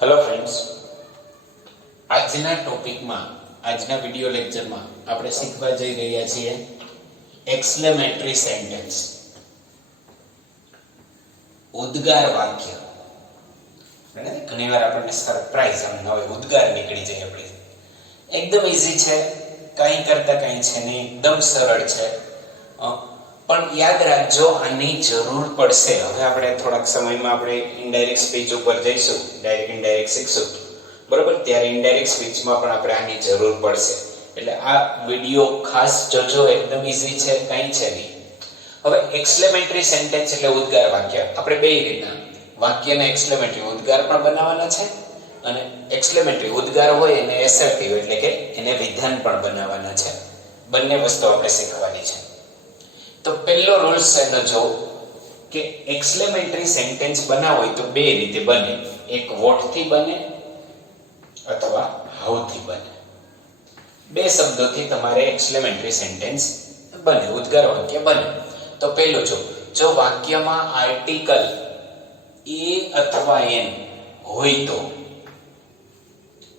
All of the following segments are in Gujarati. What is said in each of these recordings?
હેલો ફ્રેન્ડ્સ, આજના ટોપિકમાં આજના વિડિયો લેક્ચરમાં આપણે શીખવા જઈ રહ્યા છીએ એક્સક્લેમેટરી સેન્ટેન્સ, ઉદ્ગાર વાક્ય. ઘણીવાર આપણને સરપ્રાઈઝ આમ હોય, ઉદ્ગાર નીકળી જાય આપણે. એકદમ ઈઝી છે, કંઈ કરતા કંઈ છે નહીં, એકદમ સરળ છે. પણ યાદ રાખજો, આની જરૂર પડશે. હવે આપણે થોડાક સમયમાં આપણે ઇનડાયરેક્ટ સ્પીચ ઉપર જઈશું, ડાયરેક્ટ ઇનડાયરેક્ટ શીખશું, બરોબર? ત્યારે ઇનડાયરેક્ટ સ્પીચમાં પણ આપણે આની જરૂર પડશે. એટલે આ વિડિયો ખાસ જોજો, એકદમ ઈઝી છે, કંઈ છે નહીં. હવે એક્સક્લેમેટરી સેન્ટેન્સ એટલે ઉદ્ગાર વાક્ય. આપણે બે રીતના વાક્યને એક્સક્લેમેટરી ઉદ્ગાર પણ બનાવવાના છે, અને એક્સક્લેમેટરી ઉદ્ગાર હોય એને એસર્ટિવ એટલે કે એને વિધાન પણ બનાવવાના છે. બંને વસ્તુ આપણે શીખવાની છે. તો પહેલો રૂલ્સ એનો જો કે એક્સક્લેમેટરી સેન્ટેન્સ બનાવો હોય તો બે રીતે બને. એક વોટ થી બને અથવા હાઉ થી બને. બે શબ્દોથી તમારે એક્સક્લેમેટરી સેન્ટેન્સ બને, ઉદ્ગાર વાક્ય બને. તો પહેલો જો વાક્યમાં આર્ટિકલ એ અથવા એન હોય તો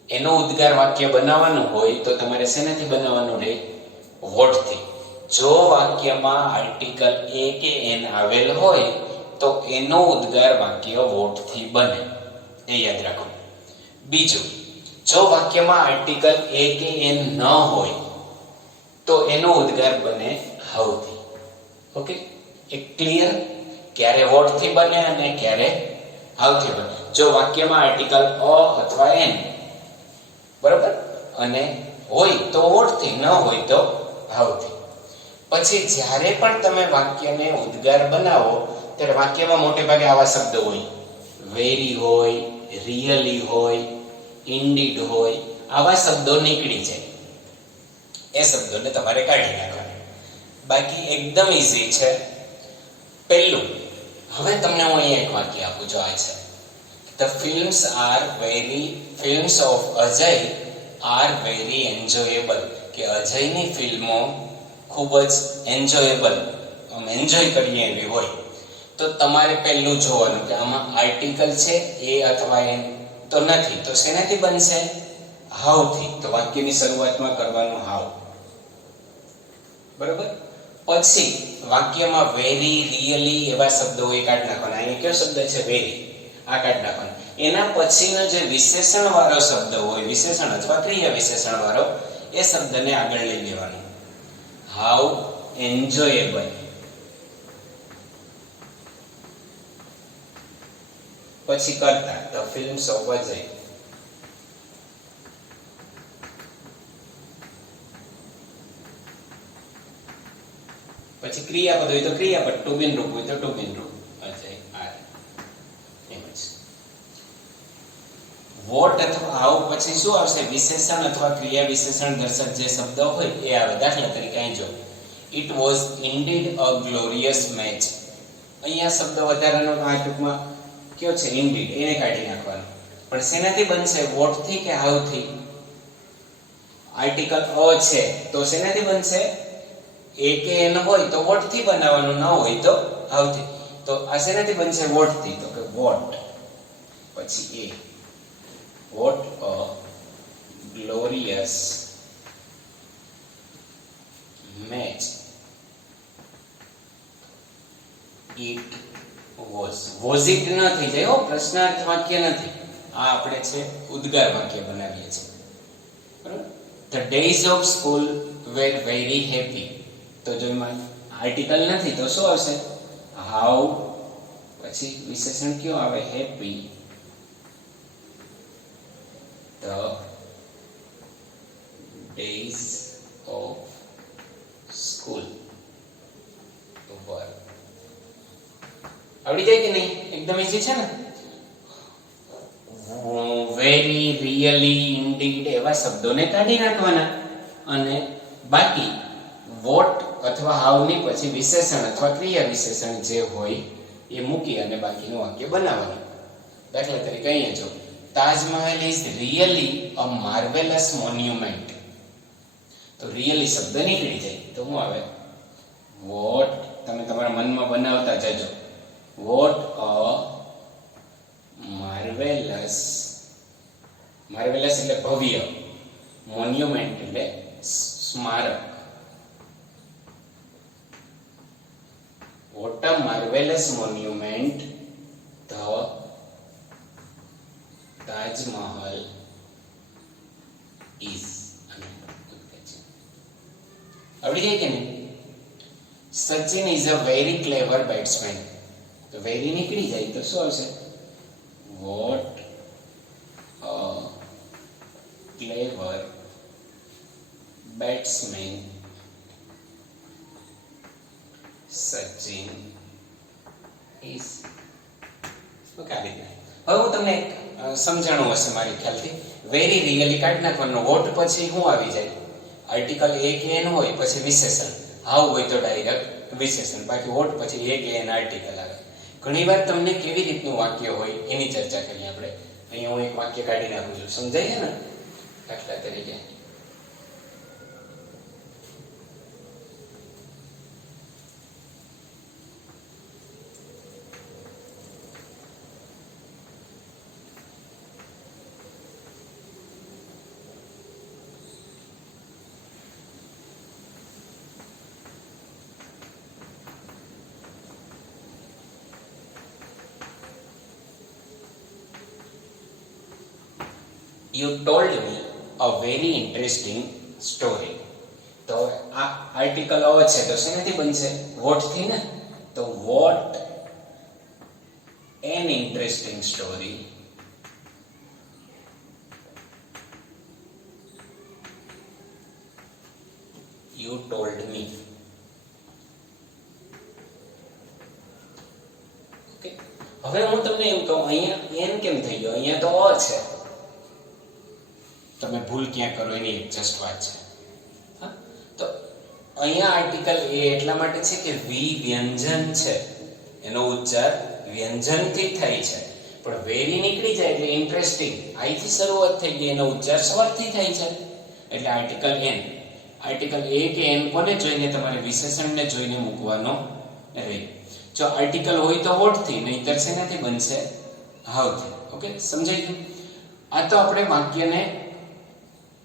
એનો ઉદ્ગાર વાક્ય બનાવવાનું હોય તો તમારે શેનાથી બનાવવાનું રહે? વોટ થી. જો વાક્યમાં આર્ટિકલ એ કે એન આવેલ હોય તો એનો ઉદ્ગાર વાક્ય વોટ થી બને, એ યાદ રાખો. બીજું, જો વાક્યમાં આર્ટિકલ એ કે એન ન હોય તો એનો ઉદ્ગાર બને હાઉ થી. ઓકે, એક ક્લિયર? ક્યારે વોટ થી બને અને ક્યારે હાઉ થી બને. જો વાક્યમાં આર્ટિકલ અ અથવા એન, બરાબર, અને હોય તો વોટ થી, ન હોય તો હાઉ થી. પછી જ્યારે પણ તમે વાક્યને ઉદ્ગાર બનાવો ત્યારે વાક્યમાં મોટે ભાગે આવા શબ્દો હોય, વેરી હોય, રિયલી હોય, ઇન્ડીડ હોય, આવા શબ્દો નીકળી જાય. એ શબ્દોને તમારે કાઢી નાખવાના. બાકી એકદમ ઈઝી છે. પહેલું, હવે તમને હું અહીંયા એક વાક્ય આપું છું. આ છે, the films of Ajay are very enjoyable. કે અજયની ફિલ્મો ખૂબ જ એન્જોયેબલ, એન્જોય કરીએ એવી હોય. તો તમારે પહેલું જોવાનું કે આમાં આર્ટિકલ છે એ અથવા એન તો નથી, તો શેનાથી બનશે? હાઉ થી. તો વાક્યની શરૂઆતમાં કરવાનું હાઉ, બરાબર. પછી વાક્યમાં વેરી, રિયલી એવા શબ્દો હોય, કાઢી નાખવાના. અહીં કયો શબ્દ છે? વેરી, આ કાઢી નાખવાનો. એના પછીનો જે વિશેષણ વાળો શબ્દ હોય, વિશેષણ અથવા ક્રિયા વિશેષણ વાળો, એ શબ્દને આગળ લઈ લેવાનો. How enjoyable. પછી કરતા, ધ ફિલ્મ્સ ઓફ અજય. પછી ક્રિયાપદ હોય તો ક્રિયાપદ, ટુ બીન રૂપ હોય તો ટુ બીન રૂપ. અજય આર. એમ જ વોટ અથવા હાઉ પછી શું આવશે? વિશેષણ અથવા ક્રિયા વિશેષણ દર્શક જે શબ્દ હોય એ આવે. દાખલા તરીકે અહીં જો, it was indeed a glorious match. અહીંયા શબ્દ વધારાનો આ ટૂંકમાં કયો છે? ઇન્ડીડ. એને કાઢી નાખવાનો. પણ શેનાથી બનશે? વોટ થી કે હાઉ થી? આર્ટિકલ અ છે તો શેનાથી બનશે? એ કે એન હોય તો વોટ થી બનાવવાનું, ન હોય તો હાઉ થી. તો આ શેનાથી બનશે? વોટ થી. તો કે વોટ પછી એ, what a glorious match it was it ન થઈ જાય હો, પ્રશ્નાર્થ વાક્ય નથી. આ આપણે છે ઉદ્ગાર વાક્ય બનાવીએ છીએ, બરાબર. the days of school were very happy. તો જો એમાં આર્ટિકલ નથી તો શું આવશે? how, પછી વિશેષણ કયો આવે? happy. The days of school were. આવડી જાય કે નહીં? એકદમ ઈઝી છે ને. વેરી, રિયલી, ઇન્ડીડ એવા શબ્દોને કાઢી નાખવાના, અને બાકી વોટ અથવા હાઉ ની પછી વિશેષણ અથવા ક્રિયા વિશેષણ જે હોય એ મૂકી અને બાકીનું વાક્ય બનાવવાનું. દાખલા તરીકે અહીંયા જો, Taj Mahal is really a marvelous monument. તો રિયલી શબ્દ નીકળી જાય તો શું આવે? વોટ. તમે તમારા મનમાં બનાવતા જજો. વોટ અ marvelous માર્વેલસ એટલે ભવ્ય, મોન્યુમેન્ટ એટલે સ્મારક. What a marvelous monument the Taj Mahal is. આવડી જાય કે નહીં? Sachin is a very clever batsman. તો વેરી નીકળી જાય તો શું આવશે? What a clever batsman Sachin is. Okay, આ રીતના. હવે હું તમને એક સમજાણું હશે મારી ખ્યાલથી. વેરી રિયલી કાઢી નાખવાનો. વોટ પછી શું આવી જાય? આર્ટિકલ એ કે એન હોય પછી વિશેષણ. હાઉ હોય તો ડાયરેક્ટ વિશેષણ. બાકી વોટ પછી એ કે એન આર્ટિકલ આવે. ઘણીવાર તમને કેવી રીતનું વાક્ય હોય એની ચર્ચા કરીએ આપણે. અહીંયા હું એક વાક્ય કાઢી નાખું છું, સમજાય છે ને? દાખલા તરીકે You told me a very interesting story. તો આ આર્ટિકલ આવે છે તો શેનાથી બનશે? વોટ થી ને. તો what an interesting story you told me. Okay, હવે હું તમને એમ કહું, અહીંયા એન કેમ થઈ ગયો? અહીંયા તો અ છે. તમે ભૂલ ક્યાં કરો એની એક જસ્ટ વાત છે. હા, તો અહીંયા આર્ટિકલ એ એટલા માટે છે કે વી વ્યંજન છે, એનો ઉચ્ચાર વ્યંજનથી થાય છે. પણ વેરી નીકળી જાય એટલે ઇન્ટરેસ્ટિંગ, આઈથી શરૂઆત થઈ ગઈ, એનો ઉચ્ચાર સ્વરથી થાય છે એટલે આર્ટિકલ એન. આર્ટિકલ એ કે એન કોને જોઈને? તમારે વિશેષણને જોઈને મૂકવાનો રહે. જો આર્ટિકલ હોય તો વોટ થી, નહીતર શેનાથી બનશે? હાઉ થી. ઓકે, સમજાઈ ગયું? આ તો આપણે વાક્યને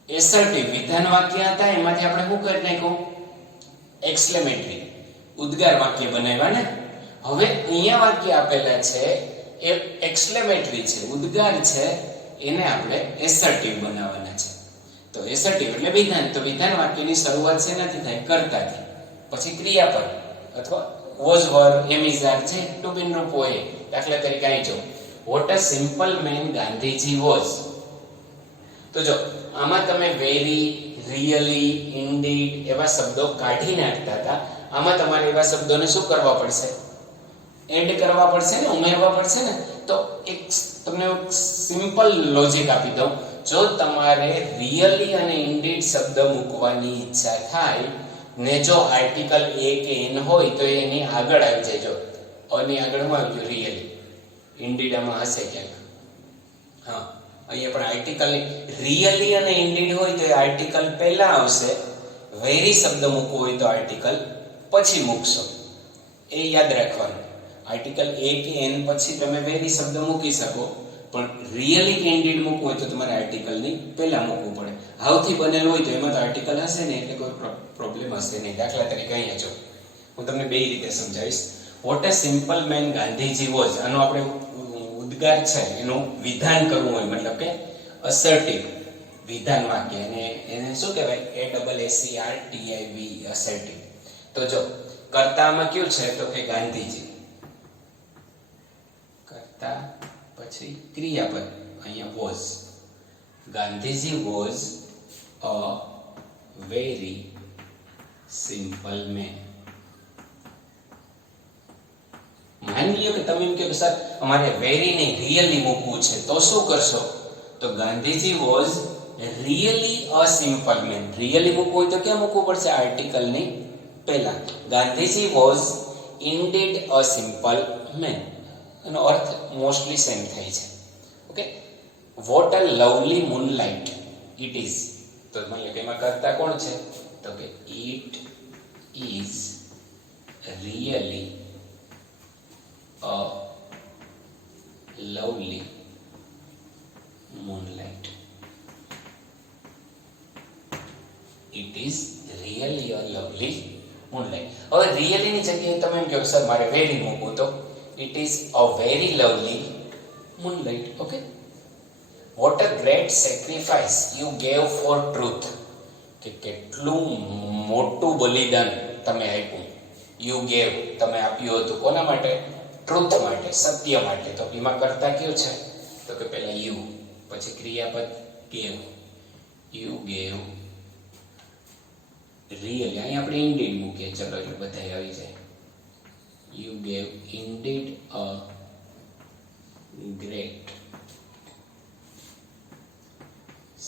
એસર્ટિવ વિધાન વાક્ય હતા, એમાંથી આપણે શું કરી નાખ્યું? એક્સક્લેમેટરી ઉદ્ગાર વાક્ય બનાવ્યા ને. હવે અહીંયા વાક્ય આપેલા છે એ એક્સક્લેમેટરી છે, ઉદ્ગાર છે, એને આપણે એસર્ટિવ બનાવવાના છે. તો એસર્ટિવ એટલે વિધાન. તો વિધાન વાક્યની શરૂઆત શેનાથી થાય? કર્તાથી, પછી ક્રિયાપદ અથવા was were am is are જે ટુ બીન રૂપ હોય. દાખલા તરીકે અહીં જો, what a simple man Gandhiji was. તો જો આમાં તમે વેરી, રિયલી, ઇન્ડીડ એવા શબ્દો કાઢી નાખતા હતા. આમાં તમારે એવા શબ્દોને શું કરવા પડશે? એડ કરવા પડશે ને, ઉમેરવા પડશે ને. તો એક તમને સિમ્પલ લોજિક આપી દઉં. જો તમારે રિયલી અને ઇન્ડીડ શબ્દ મૂકવાની ઈચ્છા થાય ને જો આર્ટિકલ એ કે એન હોય તો એની આગળ આવી જાય. જો અને આગળમાં આવ્યું રિયલી, ઇન્ડીડ આમાં હશે ક્યાંક. હા, અહીંયા પણ આર્ટિકલ રિયલી અને ઇન્ડીડ હોય તો એ આર્ટિકલ પહેલા આવશે. વેરી શબ્દ મૂકવો હોય તો આર્ટિકલ પછી મૂકશો. એ યાદ રાખવાનું. આર્ટિકલ એ કે એન પછી તમે વેરી શબ્દ મૂકી શકો, પણ રિયલી કે ઇન્ડીડ મૂકવું હોય તો તમારે આર્ટિકલની પહેલા મૂકવું પડે. હાઉથી બનેલું હોય તો એમાં તો આર્ટિકલ હશે ને, એટલે કોઈ પ્રોબ્લેમ હશે નહીં. દાખલા તરીકે અહીંયા જો હું તમને બે રીતે સમજાવીશ. What a simple man Gandhiji was, આનો આપણે ઉદ્ગાર છે એનું વિધાન કરવું હોય, મતલબ કે અસર્ટિવ વિધાન વાક્ય, એને શું કહેવાય? ASSERTIV, અસર્ટિવ. તો જો કર્તામાં કયું છે? તો કે ગાંધીજી. કર્તા પછી ક્રિયાપદ, અહીંયા was. Gandhiji was a very simple man. માની લ્યો કે તમે એમ કહો કે સર અમારે વેરી નહીં રિયલી મૂકવું છે, તો શું કરશો? તો Gandhiji was really a simple man. Really મૂકવું હોય તો ક્યાં મૂકવું પડશે? આર્ટિકલની પહેલા. Gandhiji was indeed a simple man. એનો અર્થ મોસ્ટલી સેમ થાય છે. Okay, what a lovely moonlight it is. તો માની લો કે એમાં કરતા કોણ છે? તો કે it is really a lovely moonlight. is really a lovely moonlight. હવે really ની જગ્યાએ તમે એમ કહો સર મારે very મૂકવું, તો it is a very lovely moonlight. Okay, what a great sacrifice you gave for truth. કે કેટલું મોટું બલિદાન તમે આપ્યું. You gave, તમે આપ્યું હતું કોના માટે? ટ્રુથ માટે, સત્ય માટે. તો એમાં કરતા કયું છે? તો કે પહેલા you, પછી ક્રિયાપદ gave. You gave really, અહીં આપણે indeed મૂકીએ, ચલો એટલે બધાય આવી જાય. You gave indeed a great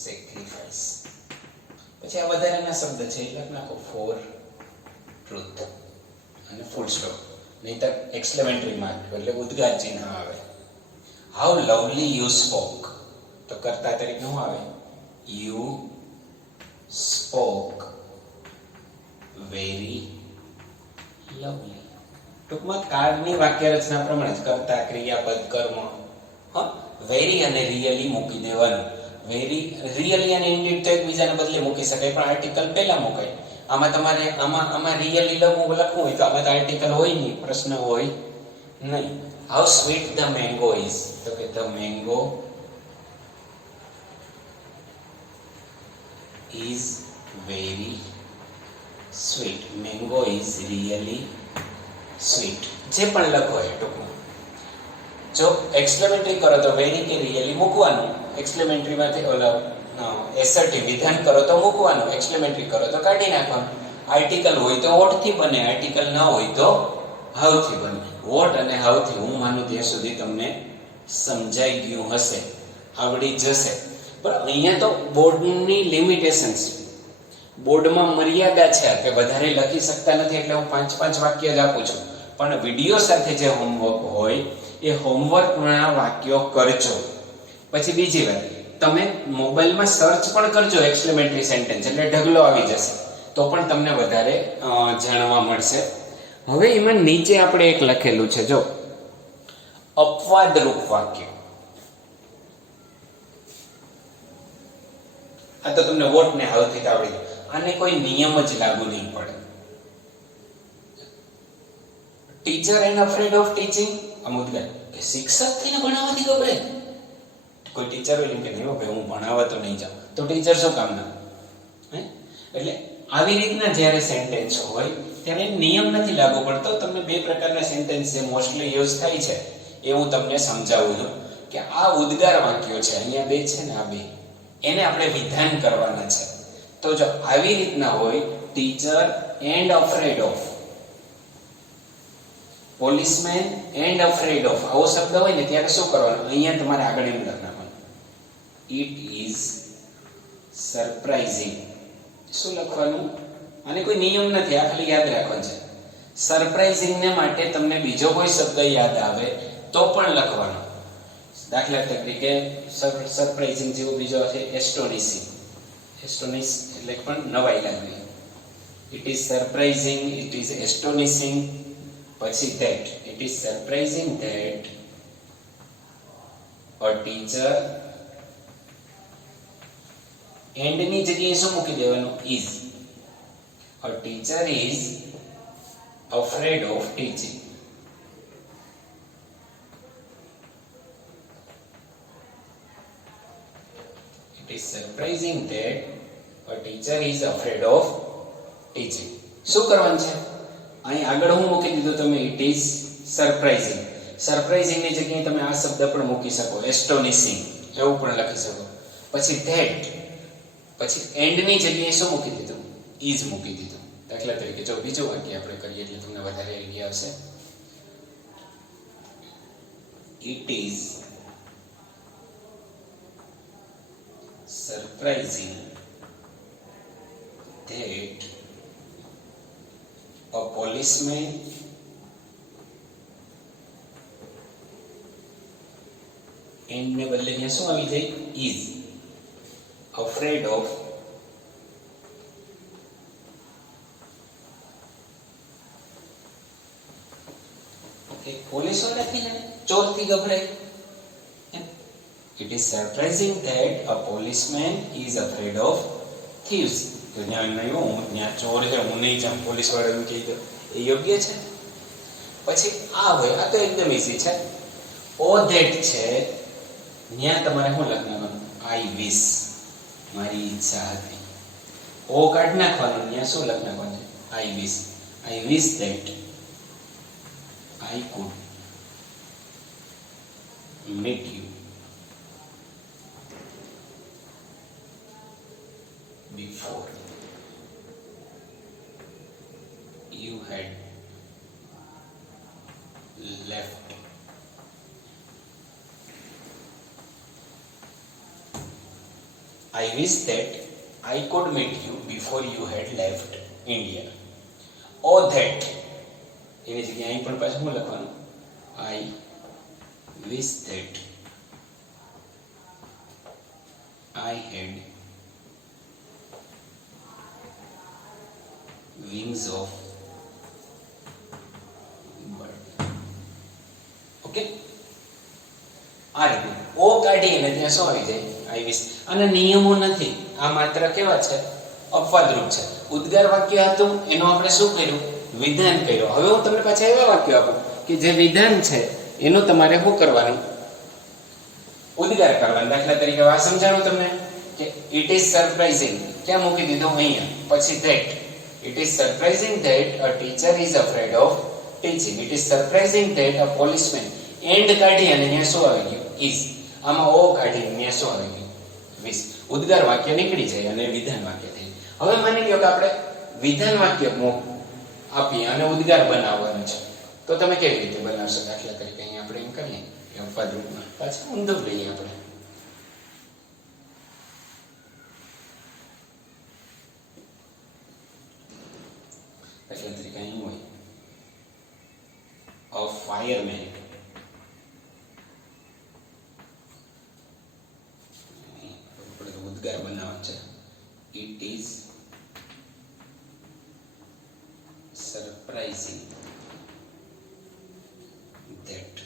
sacrifice. પછી આ વધારાના શબ્દ છે એટલે નાખો for truth અને ફૂલ સ્ટોપ, નહીતર એક્સક્લેમેટરી માર્ક એટલે ઉદ્ગાર ચિહ્ન આવે. How lovely you spoke, તો કર્તા તરીકે શું આવે? You spoke very lovely. ટૂંકમાં કાર્ડની વાક્ય રચના પ્રમાણે જ કર્તા, ક્રિયાપદ, કર્મ, હા, વેરી અને રિયલી મૂકી દેવાનું. વેરી, રિયલી અને ઇન્ડીડ તો એકબીજાને બદલે મૂકી શકાય, પણ આર્ટિકલ પહેલા મુકાય. આમાં તમારે આમાં રિયલી લખવું હોય તો આમાં તો આર્ટિકલ હોય નહીં, પ્રશ્ન હોય નહીં. How sweet the mango is, તો કે the mango is very sweet. Mango is really sweet. જે પણ લખો એ ટૂંકમાં. જો એક્સક્લેમેટરી કરો તો વેરી કે રિયલી મૂકવાનું, એક્સક્લેમેટરીમાંથી ઓલા એસર્ટિવ વિધાન કરો તો મૂકવાનું, એક્સક્લેમેટરી કરો તો કાઢી નાખવાનું. આર્ટિકલ હોય તો વોટ થી બને, આર્ટિકલ ન હોય તો હાઉ થી બને. વોટ અને હાઉ થી હું માનું ત્યાં સુધી તમને સમજાઈ ગયું હશે, આવડી જશે. પણ અહીંયા તો બોર્ડની લિમિટેશન્સ, બોર્ડમાં મર્યાદા છે કે વધારે લખી શકતા નથી, એટલે હું 5 વાક્ય જ આપું છું. પણ વિડીયો સાથે જે હોમવર્ક હોય એ હોમવર્કના વાક્યો કરજો. પછી બીજી વાત, તમે મોબાઈલમાં સર્ચ પણ કરજો એક્સક્લેમેટરી સેન્ટેન્સ, એટલે ઢગલો આવી જશે, તો પણ તમને વધારે જાણવા મળશે. હવે એમાં નીચે આપણે એક લખેલું છે, જો અપવાદરૂપ વાક્ય. આ તો તમને વોટ ને હાઉથી આવડી ગયું. આને કોઈ નિયમ જ લાગુ નહીં પડે. Teacher and afraid of teaching, અમુદગર કે શિક્ષક થઈને ભણાવવાથી ગભરે. કોઈ ટીચર હોય એમ કે નહીં ભાઈ હું ભણાવવા તો નહીં જાઉં, તો ટીચર શું કામના? એટલે આવી રીતના જ્યારે સેન્ટેન્સ હોય ત્યારે નિયમ નથી લાગુ પડતો. તમને 2 પ્રકારના સેન્ટેન્સ જે મોસ્ટલી યુઝ થાય છે એ હું તમને સમજાવું છું કે આ ઉદ્ગાર વાક્યો છે, અહીંયા 2 છે ને આ 2, એને આપણે વિધાન કરવાના છે. તો જો આવી રીતના હોય, teacher and afraid of, policeman and afraid of, આવો શબ્દ હોય ને ત્યારે શું કરવાનું? અહીંયા તમારે આગળ એમ લખવાનું, ઇટ ઇઝ સરપ્રાઇઝિંગ. શું લખવાનું? આને કોઈ નિયમ નથી, આ ખાલી યાદ રાખવાનું છે. સરપ્રાઇઝિંગ ને માટે તમને બીજો કોઈ શબ્દ યાદ આવે તો પણ લખવાનો. દાખલા તરીકે સરપ્રાઇઝિંગ જેવો બીજો છે એસ્ટોનિશિંગ. એસ્ટોનિશ એટલે પણ નવાઈ લાગવી. It is surprising, it is astonishing. પછી that, it is surprising that a teacher, and ની જગ્યાએ શું મૂકી દેવાનું? is. A teacher is afraid of teaching. It is surprising that a teacher is afraid of teaching. શું કરવાનું છે? અહીં આગળ હું મૂકી દીધું તમે, ઇટ ઇઝ સરપ્રાઇઝિંગ. સરપ્રાઇઝિંગ ની જગ્યાએ તમે આ શબ્દ પણ મૂકી શકો, એસ્ટોનિશિંગ એવું પણ લખી શકો. પછી ધેટ, પછી એન્ડ ની જગ્યાએ શું મૂકી દીધું? ઇઝ મૂકી દીધું. દાખલા તરીકે જો બીજું વાક્ય આપણે કરીએ એટલે તમને વધારે આઈડિયા આવશે. It is surprising that a policeman and ને બદલે અહીંયા શું આવી જાય? is afraid of પોલીસ વાળાથી ને ચોરથી ગભરાય. It is surprising that a policeman is afraid of thieves. તો ત્યાં નહીં હું ત્યાં ચોર છે હું નહીં જાઉં પોલીસ વાળા એવું કહી દો એ યોગ્ય છે? પછી આ હોય આ તો એકદમ ઈઝી છે. ઓ ધેટ છે ત્યાં તમારે શું લખવાનું? આઈ વિશ, મારી ઈચ્છા હતી. ઓ કાઢી નાખવાનું, ત્યાં શું લખ નાખવાનું છે? આઈ વિશ. આઈ વિશ that I could meet you before you had left I wish that I could meet you before you had left India. Or that એની જગ્યાએ અહીં પણ પાછું શું લખવાનું? I wish that I had wings of bird. Okay, આ રીતે ઓ કાઢી અને ત્યાં શું આવી જાય? I wish. અને નિયમો નથી, આ માત્ર કેવા છે? અપવાદરૂપ છે. ઉદ્ગાર વાક્ય હતું એનું આપણે શું કર્યું? વિધાન કર્યો. હવે હું તમને પાછા એવા વાક્યો આપું કે જે વિધાન છે એનું તમારે શું કરવાનું? ઉદ્ગાર કરવાનો. દાખલા તરીકે આ સમજાણું તમને કે ઇટ ઇઝ સરપ્રાઇઝિંગ, ક્યાં મૂકી દીધું? અહીંયા. પછી that, it is surprising that a teacher is afraid of teaching. It is surprising that a policeman. And કાઢી અને અહીંયા શું આવી ગયું? ઇઝ. આમાં ઓ કાઢી અહીંયા શું આવી ગયું? વિશ. ઉદ્ગાર વાક્ય નીકળી જાય અને વિધાન વાક્ય થઈ. હવે માની લ્યો કે આપણે વિધાન વાક્ય આપીએ અને ઉદ્ગાર બનાવવાનો છે, તો તમે કેવી રીતે બનાવશો? દાખલા તરીકે અહીંયા આપણે એમ કરીએ કે અપવાદ રૂપમાં પાછા ઊંધું લઈએ આપણે. દાખલા તરીકે અહીં હોય અ ફાયરમેન. આપણે તો ઉદ્ગાર બનાવવાનો છે. It is surprising that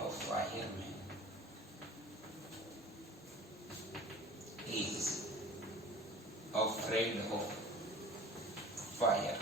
a fireman is afraid of fire.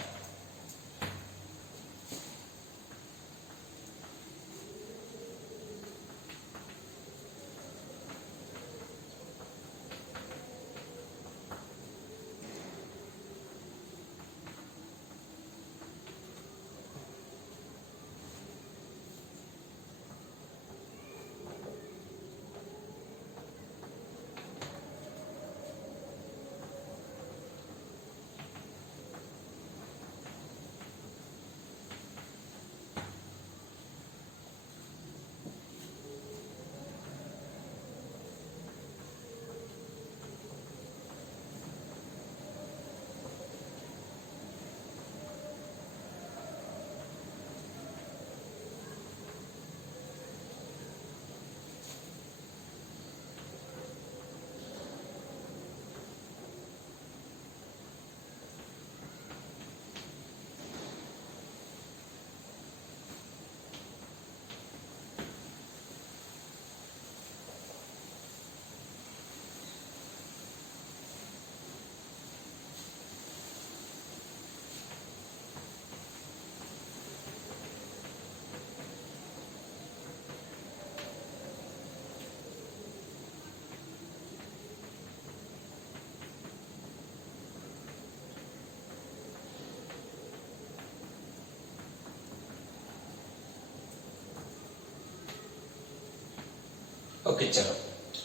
Okay, ચલો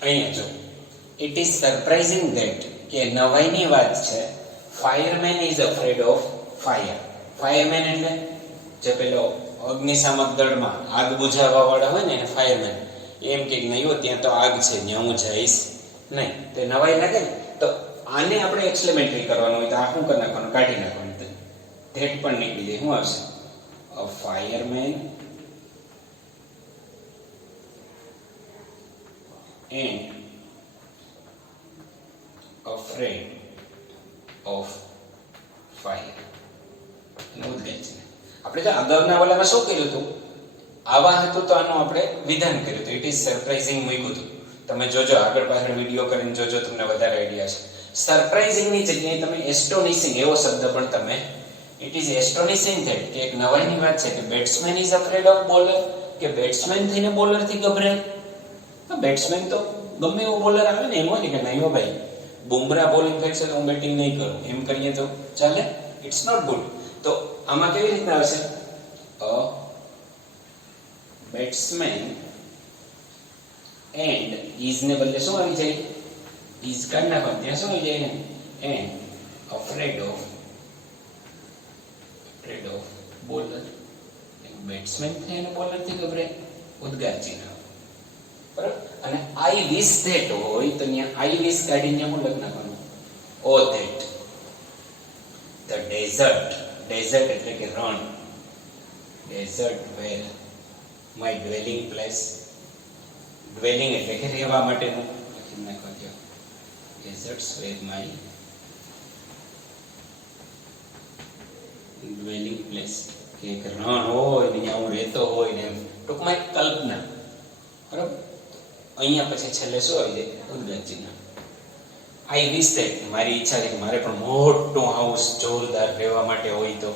અહીંયા જો ઇટ ઇઝ સરપ્રાઇઝિંગ ધેટ કે નવાઈની વાત છે fireman is afraid of fire. Fireman એટલે જે પેલો અગ્નિશામક દળમાં આગ બુઝાવવા વાળા હોય ને એને ફાયરમેન. એમ કે નહીં ત્યાં તો આગ છે ત્યાં હું જઈશ નહીં, તે નવાઈ લાગે ને. તો આને આપણે એક્સપ્લેમેટરી કરવાનું હોય તો આ શું કરી નાખવાનું? કાઢી નાખવાનું. ધેટ પણ નીકળી જાય. શું આવશે? અ fireman and afraid of fire. આપણે જો અગાઉના ઓલામાં શું કર્યું હતું? આવા હતું તો આનું આપણે વિધાન કર્યું હતું. ઇટ ઇઝ સરપ્રાઇઝિંગ મૂક્યું હતું. તમે જોજો, આગળ પાછળ વિડીયો કરીને જોજો, તમને વધારે આઈડિયા છે. સરપ્રાઇઝિંગ ની જગ્યાએ તમે એસ્ટોનિશિંગ એવો શબ્દ પણ તમે ઇટ ઇઝ એસ્ટોનિશિંગ ધેટ કે એક નવાઈની વાત છે કે batsman is afraid of bowler કે બેટ્સમેન થઈને બોલર થી ગભરાય. બેટ્સમેન તો ગમે એવો બોલર આવે ને એમ હોય કે નહીં હો ભાઈ બુમરાહ બોલિંગ કરશે તો હું બેટિંગ નહીં કરું એમ કરીએ તો ચાલે. It's not good. તો આમાં કેવી રીતના આવશે અ બેટ્સમેન એન્ડ ઇઝ ને બદલે શું આવી જાય ઇઝ કાઢ નાખો ત્યાં શું આવી જાય and afraid of bowler. Batsman થઈને બોલર થી ગભરાય ઉદ્ગાર ચિહ્ન બરાબર. અને આઈ વિશ ધેટ હોય તો ત્યાં આઈ વિશ કાઢીને હું લખ નાખવાનું O that the desert. Desert એટલે કે રણ. Desert were my dwelling place. Dwelling એટલે કે રહેવા માટેનું લખી નાખો ત્યાં deserts were my dwelling place. કે એક રણ હોય ને ત્યાં હું રહેતો હોય ને એમ ટૂંકમાં એક કલ્પના બરાબર. અહીંયા પછી છેલ્લે શું આવી જાય ઉદ્ગાર ચિહ્ન. આઈ વિશ ધેટ મારી ઈચ્છા છે કે મારે પણ મોટું હાઉસ જોરદાર રહેવા માટે હોય તો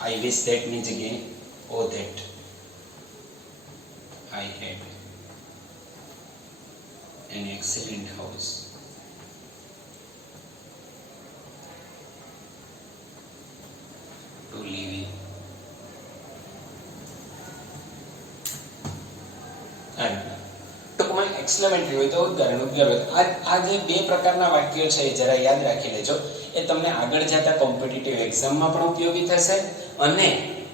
આઈ વિશ ધેટ ની જગ્યાએ O that I had an excellent house. To live in. ટૂંકમાં એક્સક્લેમેટરી હોય તો ઉદ્ગાર હોય. આ જે બે પ્રકારના વાક્યો છે એ જરા યાદ રાખી લેજો. એ તમને આગળ જતા કોમ્પિટિટિવ એક્ઝામમાં પણ ઉપયોગી થશે અને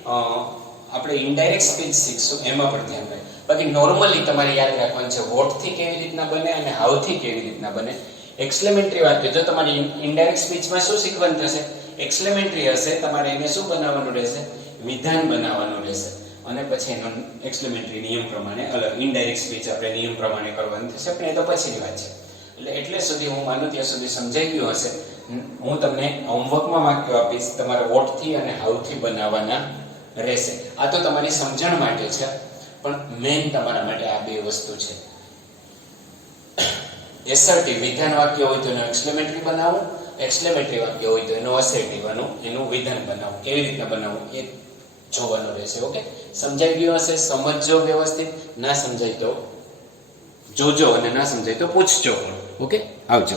આપણે ઇનડાયરેક્ટ સ્પીચ શીખશું એમાં પણ ધ્યાન રાખે. બાકી નોર્મલી તમારે યાદ રાખવાનું છે વોટ થી કેવી રીતના બને અને હાઉ થી કેવી રીતના બને. એક્સક્લેમેટરી વાક્ય જો તમારી ઇનડાયરેક્ટ સ્પીચમાં શું શીખવાનું થશે એક્સક્લેમેટરી હશે તમારે એને શું બનાવવાનું રહેશે વિધાન બનાવવાનું રહેશે અને પછી એનો એક્સક્લેમેટરી નિયમ પ્રમાણે અલગ ઇનડાયરેક્ટ સ્પીચ આપણે નિયમ પ્રમાણે કરવાની થશે પણ એ તો પછીની વાત છે. એટલે સુધી હું માનું ત્યાં સુધી સમજાઈ ગયું હશે. હું તમને હોમવર્કમાં વાક્યો આપીશ તમારે વોટ થી અને હાઉ થી બનાવવાના રહેશે. આ તો તમારી સમજણ માટે છે પણ મેઇન તમારા માટે આ બે વસ્તુ છે. એસર્ટિવ વિધાન વાક્ય હોય તો એનો એક્સક્લેમેટરી બનાવો. એક્સક્લેમેટરી વાક્ય હોય તો એનો અસર્ટિવ એનું વિધાન બનાવો. કેવી રીતના બનાવવું એ જોવાનું રહેશે. ઓકે સમજાઈ ગયું હશે. સમજજો વ્યવસ્થિત. ના સમજાય તો જોજો અને ના સમજાય તો પૂછજો. ઓકે આવજો.